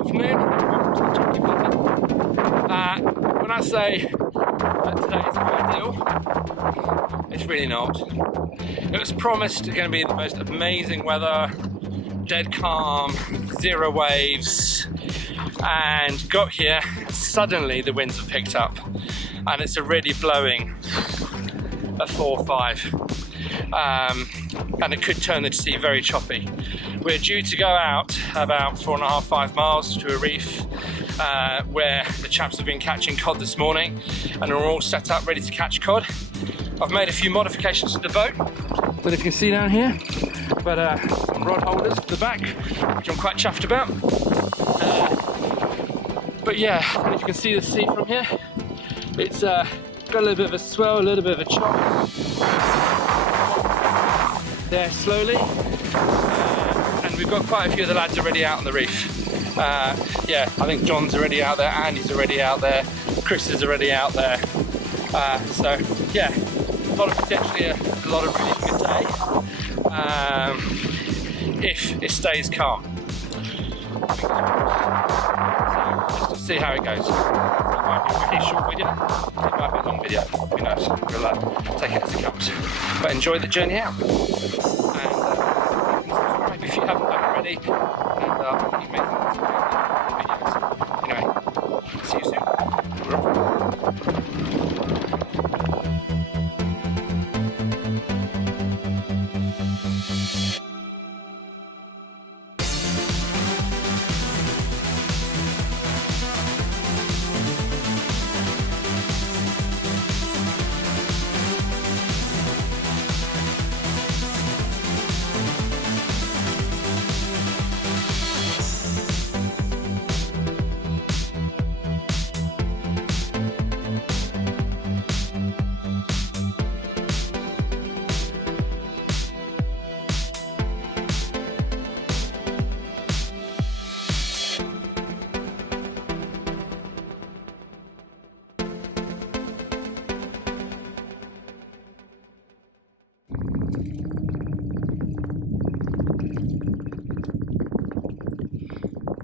afternoon. When I say that today is ideal, it's really not. It was promised going to be the most amazing weather, dead calm, zero waves, and got here, suddenly the winds have picked up and it's already blowing at 4 or 5. And it could turn the sea very choppy. We're due to go out about 4.5, 5 miles to a reef where the chaps have been catching cod this morning, and we're all set up ready to catch cod. I've made a few modifications to the boat, that you can see down here, but rod holders for the back, which I'm quite chuffed about. But yeah, as you can see the sea from here, it's got a little bit of a swell, a little bit of a chop there slowly, and we've got quite a few of the lads already out on the reef. Yeah, I think John's already out there, Andy's already out there, Chris is already out there. So yeah, potentially a lot of really good day if it stays calm. So just to see how it goes. It might be a really short video, it might be a long video, who knows, we'll take it as it comes. But enjoy the journey out. And subscribe if you haven't done already, and you make videos. Anyway, see you soon. We're off.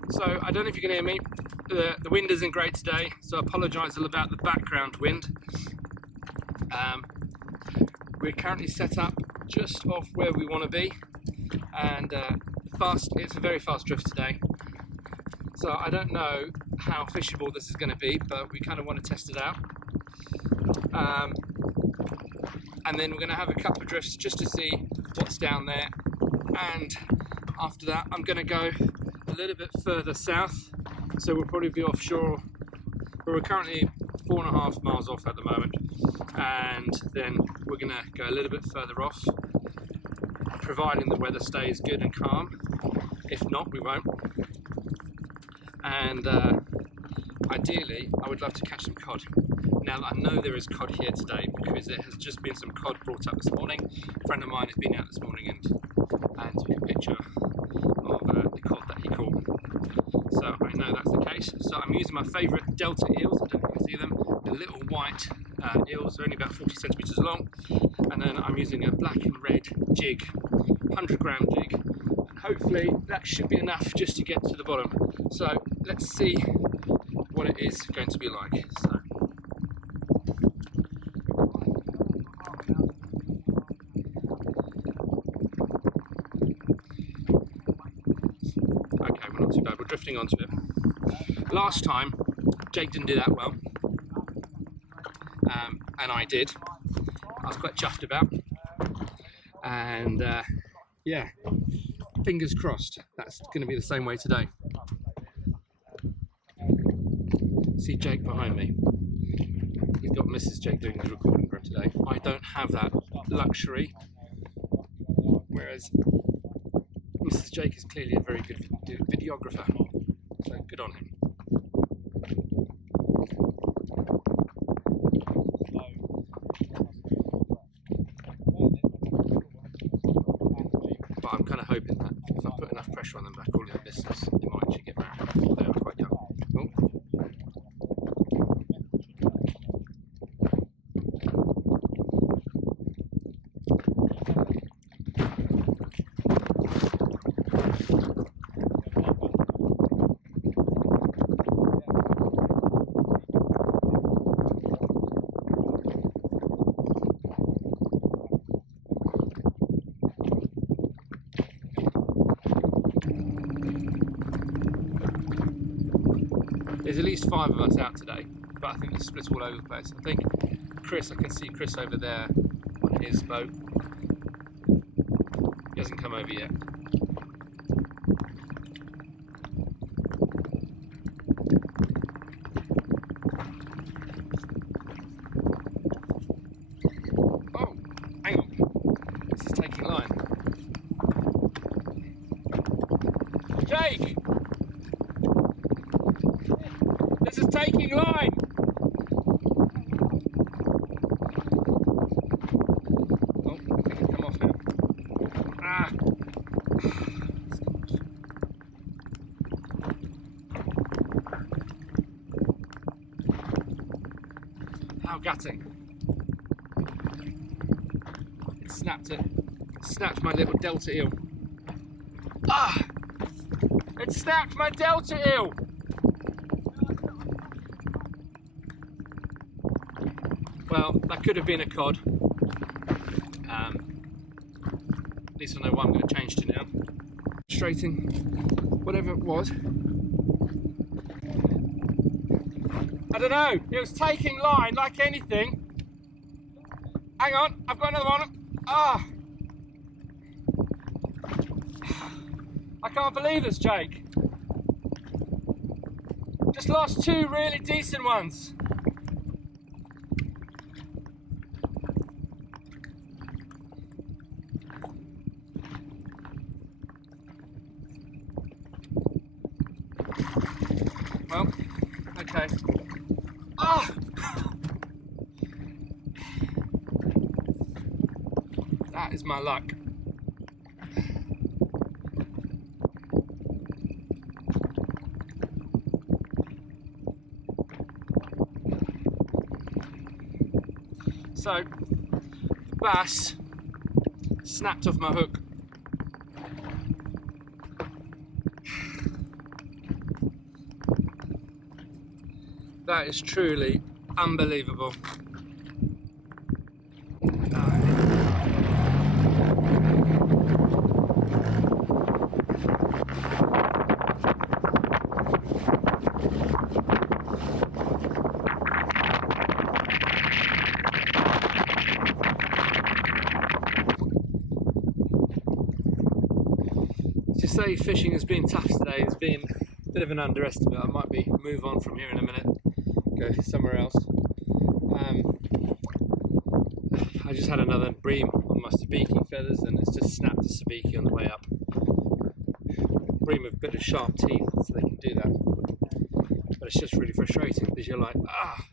So I don't know if you can hear me, the wind isn't great today, so I apologise about the background wind. We're currently set up just off where we want to be, and it's a very fast drift today. So I don't know how fishable this is going to be, but we kind of want to test it out. And then we're going to have a couple of drifts just to see what's down there, and after that I'm going to go a little bit further south, so we'll probably be offshore, where we're currently 4.5 miles off at the moment, and then we're going to go a little bit further off, providing the weather stays good and calm. If not, we won't. And ideally I would love to catch some cod. Now I know there is cod here today because there has just been some cod brought up this morning. A friend of mine has been out this morning and took a picture of the cod that he caught. So I know that's the case. So I'm using my favourite delta eels, I don't know if you can see them, the little white eels, they're only about 40 centimetres long, and then I'm using a black and red jig, 100-gram jig, and hopefully that should be enough just to get to the bottom. So let's see what it is going to be like. So. Okay, we're not too bad, we're drifting onto it. Last time, Jake didn't do that well, and I did. I was quite chuffed about, and yeah, fingers crossed that's going to be the same way today. See Jake behind me. We've got Mrs. Jake doing his recording for him today. I don't have that luxury, whereas Mrs. Jake is clearly a very good videographer, so good on him. But I'm kind of hoping that if I put enough pressure on them back all in the business, they might actually get married. They are quite young. Oh. There's at least 5 of us out today, but I think they're split all over the place. I think Chris, I can see Chris over there on his boat. He hasn't come over yet. Oh, hang on. This is taking line. Jake! This is taking line! Oh, I think it's come off now. Ah! How gutting. It snapped it. It snapped my little delta eel. Ah! It snapped my delta eel! Well, that could have been a cod. At least I know what I'm going to change to now. Frustrating, whatever it was. I don't know, it was taking line like anything. Hang on, I've got another one. Ah! I can't believe this, Jake. Just lost 2 really decent ones. Well, okay. Ah! That is my luck. So, the bass snapped off my hook. That is truly unbelievable. To say fishing has been tough today has been a bit of an underestimate. I might be move on from here in a minute, go somewhere else. I just had another bream on my sabiki feathers and it's just snapped the sabiki on the way up. Bream with a bit of sharp teeth, so they can do that. But it's just really frustrating because you're like, ah!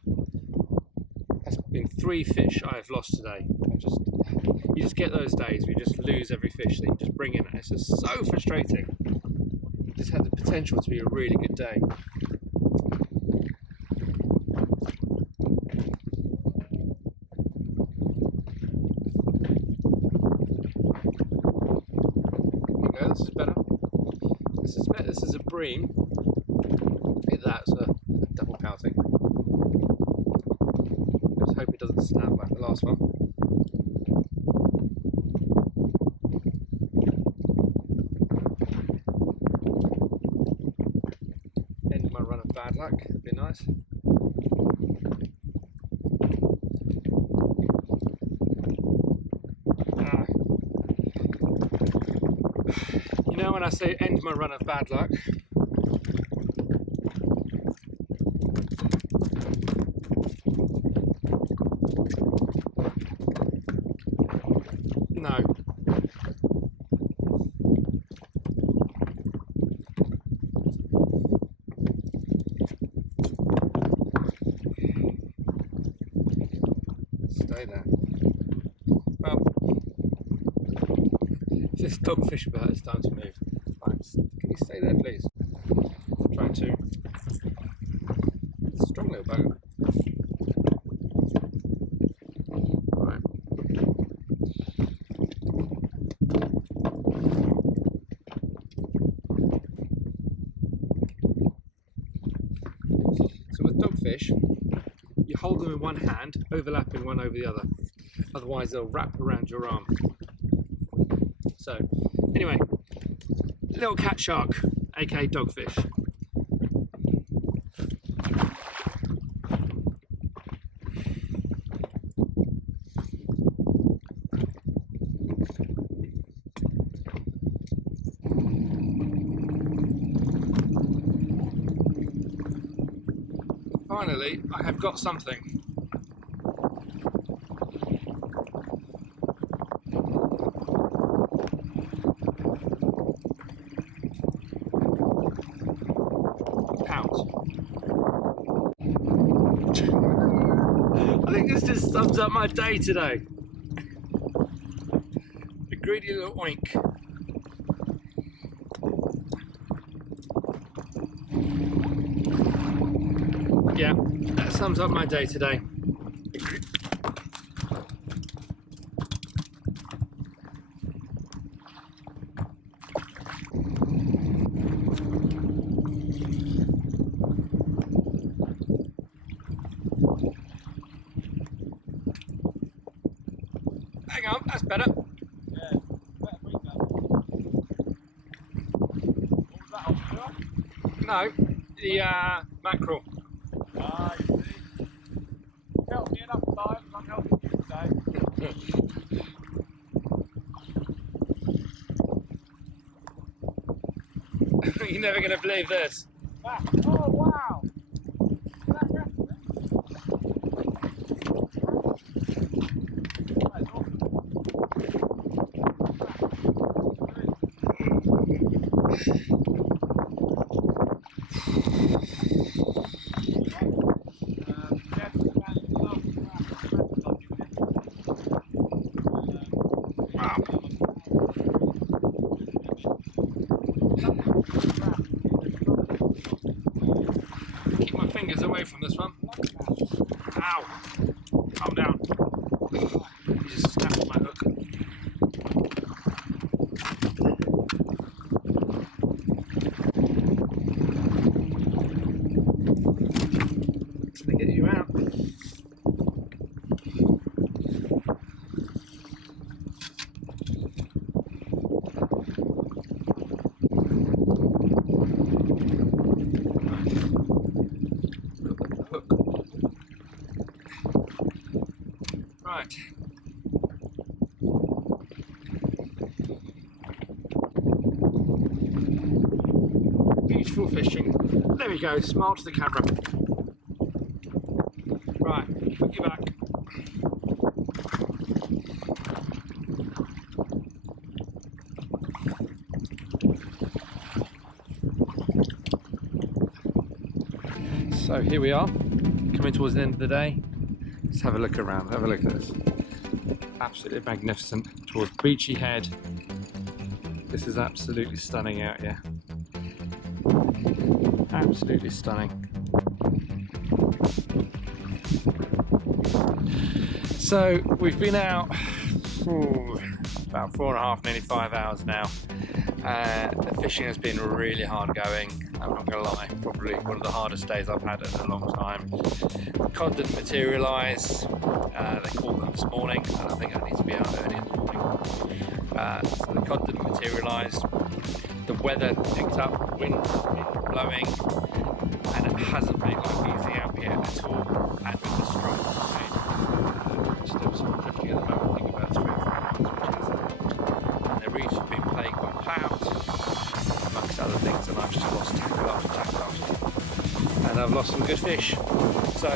That's been 3 fish I have lost today. You just get those days where you just lose every fish that you just bring in. It's just so frustrating. It just had the potential to be a really good day. There we go, this is better. This is a bream. Look at that, it's a double pouting. Let's hope it doesn't snap like the last one. End my run of bad luck, it'd be nice. You know when I say end my run of bad luck, no. Stay there. Well, if this dogfish about it's time to move. Right, can you stay there, please? I'm trying to. It's a strong little boat. Right. So with dogfish, you hold them in one hand, overlapping one over the other. Otherwise they'll wrap around your arm. So, anyway, little cat shark, aka dogfish. Finally, I have got something. Pout. I think this just sums up my day today. A greedy little oink. Yeah, that sums up my day today. Hang on, that's better. Yeah, better bring that. What was that, offshore? No, the mackerel. Ah, you see. You've helped me enough times, I'm helping you today. You're never going to believe this. Ah, oh, wow! That is awesome. Wow. Keep my fingers away from this one. Ow. Calm down. You just snapped my hook. Just gonna get you out. Right. Beautiful fishing. There we go, smile to the camera. Right, put you back. So here we are, coming towards the end of the day. Let's have a look around, have a look at this. Absolutely magnificent towards Beachy Head. This is absolutely stunning out here. Absolutely stunning. So we've been out about 4.5, nearly 5 hours now. The fishing has been really hard going. I'm not going to lie, probably one of the hardest days I've had in a long time. Cod didn't materialise. They called them this morning, and I think I need to be out early in the morning. So the cod didn't materialise. The weather picked up, wind has been blowing, and it hasn't made life easy out here at all. And with the strong tide, still sort of drifting at the moment, I think about 3 or 4 hours, which is and the reefs have been plagued by clouds, amongst other things, and I've just lost tackle after tackle after tackle. And I've lost some good fish. So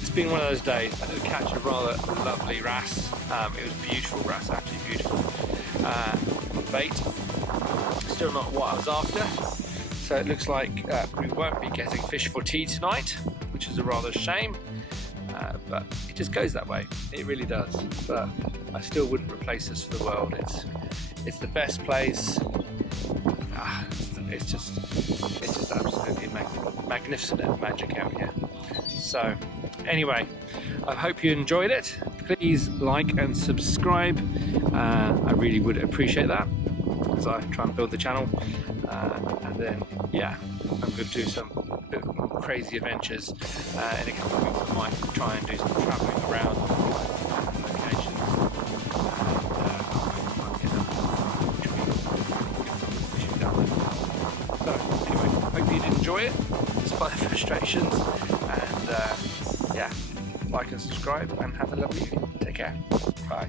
it's been one of those days. I did catch a rather lovely wrasse. It was beautiful wrasse, actually beautiful. Bait. Still not what I was after. So it looks like we won't be getting fish for tea tonight, which is a rather shame. But it just goes that way. It really does. But I still wouldn't replace this for the world. It's the best place. It's just absolutely magnificent and magic out here. So anyway, I hope you enjoyed it. Please like and subscribe. I really would appreciate that as I try and build the channel. And then yeah, I'm going to do some bit more crazy adventures in a couple of weeks. I might try and do some travelling around locations. So anyway, hope you did enjoy it despite the frustrations, and yeah, like and subscribe and have a lovely evening. Take care. Bye.